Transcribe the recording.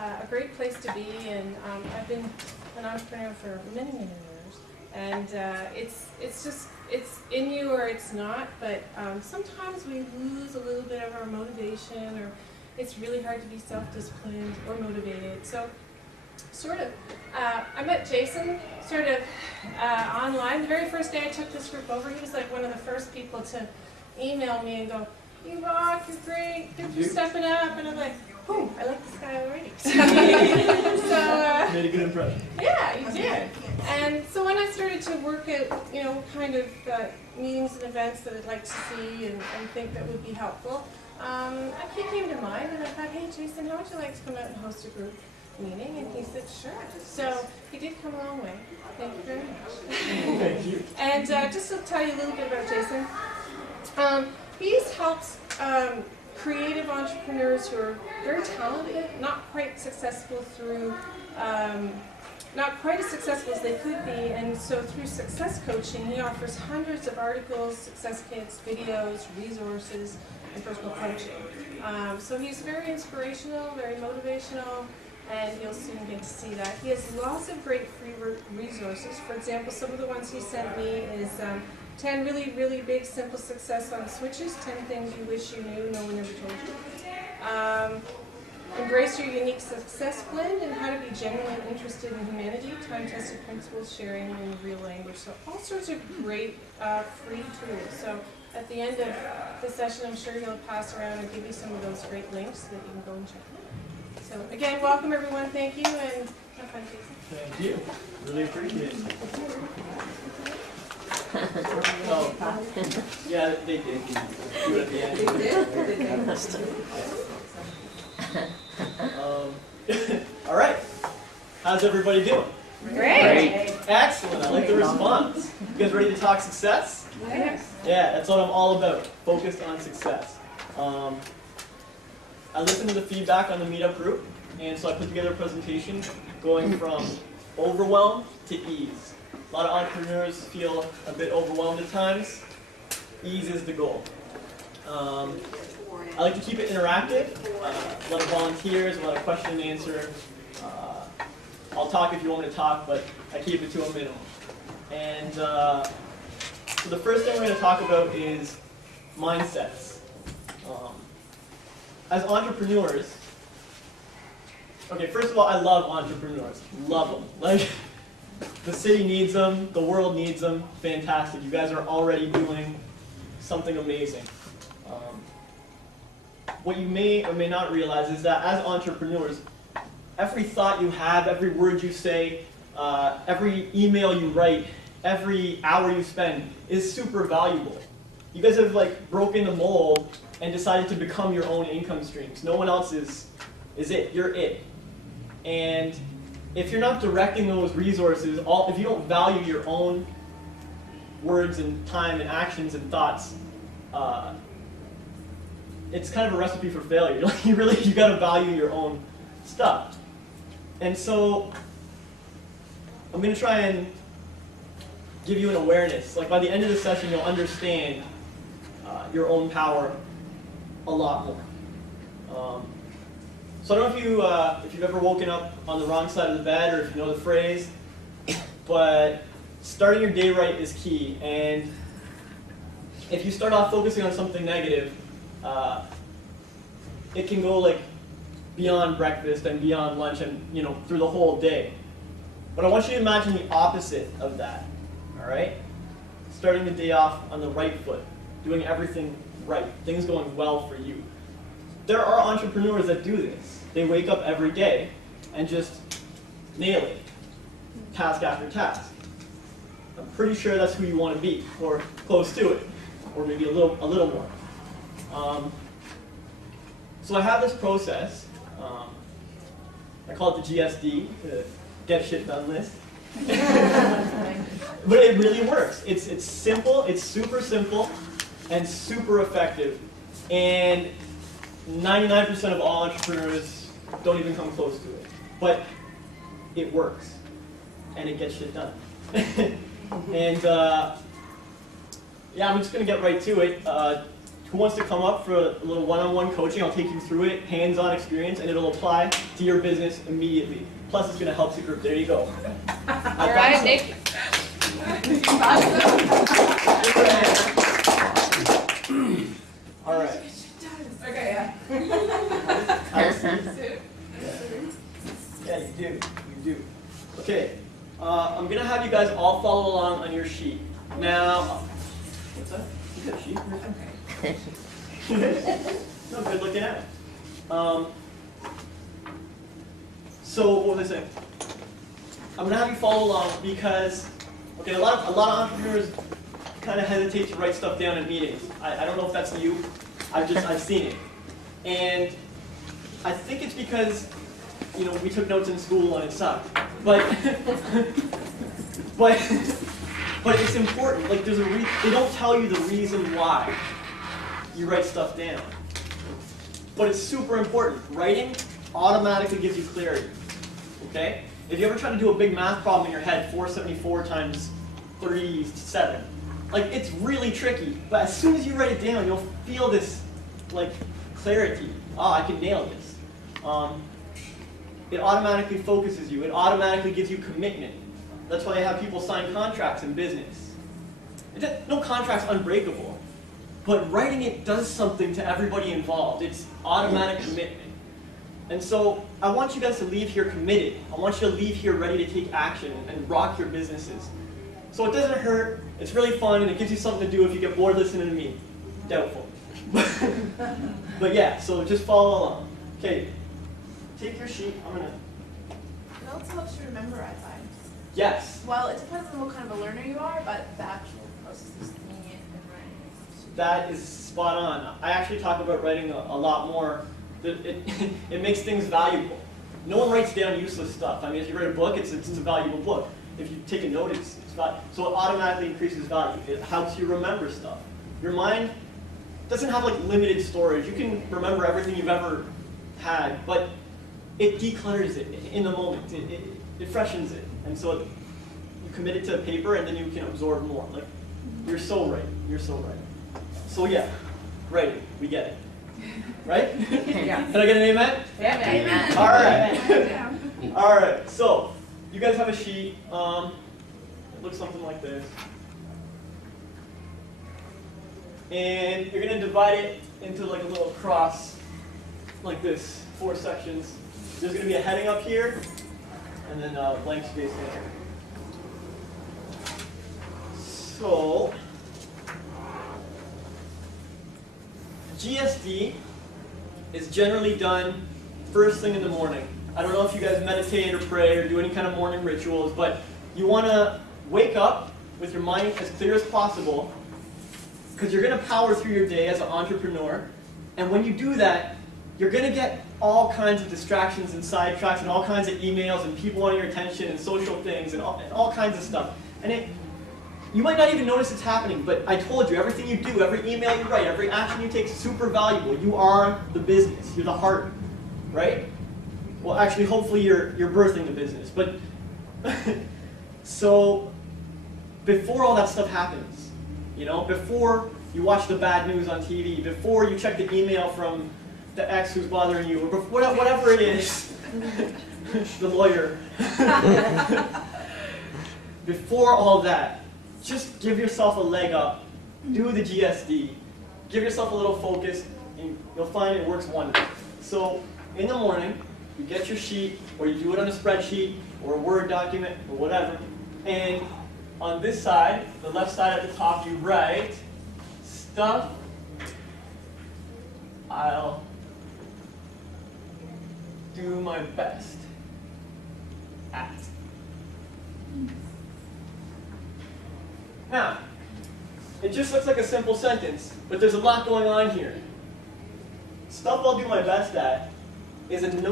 a great place to be, and I've been an entrepreneur for many, many years, and it's in you or it's not, but sometimes we lose a little bit of our motivation, or it's really hard to be self-disciplined or motivated. So I met Jason online. The very first day I took this group over, he was like one of the first people to email me and go, "You rock, you're great, thanks for stepping up," and I'm like, "Oh, I like this guy already." So made a good impression. Yeah, you did. And so when I started to work at, what kind of meetings and events that I'd like to see and think that would be helpful, he came to mind, and I thought, "Hey, Jason, how would you like to come out and host a group meeting?" And he said, "Sure." So he did come a long way. Thank you very much. Thank you. And just to tell you a little bit about Jason, he helps creative entrepreneurs who are very talented, not quite successful not quite as successful as they could be, and so through success coaching, he offers hundreds of articles, success kits, videos, resources, and personal coaching. So he's very inspirational, very motivational, and you'll soon get to see that. He has lots of great free resources. For example, some of the ones he sent me is 10 really, really big, simple success on switches, 10 things you wish you knew no one ever told you. Embrace your unique success blend and how to be genuinely interested in humanity, time-tested principles, sharing in real language. So all sorts of great free tools. So at the end of the session, I'm sure he'll pass around and give you some of those great links that you can go and check out. So again, welcome everyone. Thank you, and have fun, Jason. Thank you. Really appreciate it. Yeah, they did. Do it at the end. They did. All right. How's everybody doing? Great. Excellent. I like the response. You guys ready to talk success? Yes. Yeah, that's what I'm all about. Focused on success. I listened to the feedback on the meetup group, and so I put together a presentation going from overwhelm to ease. A lot of entrepreneurs feel a bit overwhelmed at times. Ease is the goal. I like to keep it interactive. A lot of volunteers, a lot of question and answer. I'll talk if you want me to talk, but I keep it to a minimum. And so the first thing we're going to talk about is mindsets. As entrepreneurs, okay, first of all, I love entrepreneurs. Love them. Like, the city needs them, the world needs them. Fantastic. You guys are already doing something amazing. What you may or may not realize is that as entrepreneurs, every thought you have, every word you say, every email you write, every hour you spend is super valuable. You guys have broken the mold and decided to become your own income streams. No one else is it. You're it. And if you're not directing those resources, if you don't value your own words and time and actions and thoughts, it's kind of a recipe for failure. You got to value your own stuff. And so I'm going to try and give you an awareness. By the end of the session, you'll understand your own power a lot more. So I don't know if you've ever woken up on the wrong side of the bed, or if you know the phrase, but starting your day right is key. And if you start off focusing on something negative, it can go beyond breakfast and beyond lunch and through the whole day. But I want you to imagine the opposite of that. All right? Starting the day off on the right foot, doing everything right, things going well for you. There are entrepreneurs that do this. They wake up every day and just nail it, task after task. I'm pretty sure that's who you want to be, or close to it, or maybe a little more. So I have this process. I call it the GSD, the Get Shit Done List. But it really works. It's simple. It's super simple and super effective. And 99% of all entrepreneurs don't even come close to it. But it works. And it gets shit done. And yeah, I'm just going to get right to it. Who wants to come up for a little one-on-one coaching? I'll take you through it, hands-on experience, and it'll apply to your business immediately. Plus, it's going to help the group. There you go. All right, Nick. All right. Okay, yeah. Yeah, you do. You do. Okay. I'm going to have you guys all follow along on your sheet. Now, what's that? You got a sheet? Okay. No, good looking at it. So what was I saying? I'm gonna have you follow along because, okay, a lot of entrepreneurs kind of hesitate to write stuff down in meetings. I don't know if that's you. I've seen it, and I think it's because we took notes in school and it sucked. But but it's important. Like there's they don't tell you the reason why you write stuff down. But it's super important. Writing automatically gives you clarity. Okay? If you ever try to do a big math problem in your head, 474 times 37, like it's really tricky. But as soon as you write it down, you'll feel this like clarity. Oh, I can nail this. It automatically focuses you. It automatically gives you commitment. That's why I have people sign contracts in business. No contract's unbreakable. But writing it does something to everybody involved. It's automatic commitment. And so I want you guys to leave here committed. I want you to leave here ready to take action and rock your businesses. So it doesn't hurt, it's really fun, and it gives you something to do if you get bored listening to me. Doubtful. But yeah, so just follow along. Okay, take your sheet. I'm going to... It also helps you remember, I find. Yes. Well, it depends on what kind of a learner you are, but the actual process is convenient and writing. That is spot on. I actually talk about writing a lot more. It makes things valuable. No one writes down useless stuff. I mean, if you write a book, it's a valuable book. If you take a note, it's valuable. So it automatically increases value. It helps you remember stuff. Your mind doesn't have like limited storage. You can remember everything you've ever had, but it declutters it in the moment. It freshens it. And so you commit it to paper and then you can absorb more. Like, you're so right. You're so right. So yeah, writing. We get it. Right? Yeah. Can I get an amen? Yeah, amen. All right. All right. So you guys have a sheet. It looks something like this. And you're going to divide it into like a little cross like this, 4 sections. There's going to be a heading up here and then a blank space there. So GSD is generally done first thing in the morning. I don't know if you guys meditate or pray or do any kind of morning rituals, but you want to wake up with your mind as clear as possible because you're going to power through your day as an entrepreneur. And when you do that, you're going to get all kinds of distractions and sidetracks and all kinds of emails and people wanting your attention and social things and all kinds of stuff. And you might not even notice it's happening, but I told you, everything you do, every email you write, every action you take is super valuable. You are the business. You're the heart, right? Well, actually, hopefully you're birthing the business. But so before all that stuff happens, before you watch the bad news on TV, before you check the email from the ex who's bothering you, or whatever it is, the lawyer, before all that, just give yourself a leg up, do the GSD, give yourself a little focus, and you'll find it works wonders. So in the morning, you get your sheet, or you do it on a spreadsheet, or a Word document, or whatever, and on this side, the left side at the top, you write stuff I'll do my best at. Now, it just looks like a simple sentence, but there's a lot going on here. Stuff I'll do my best at is a no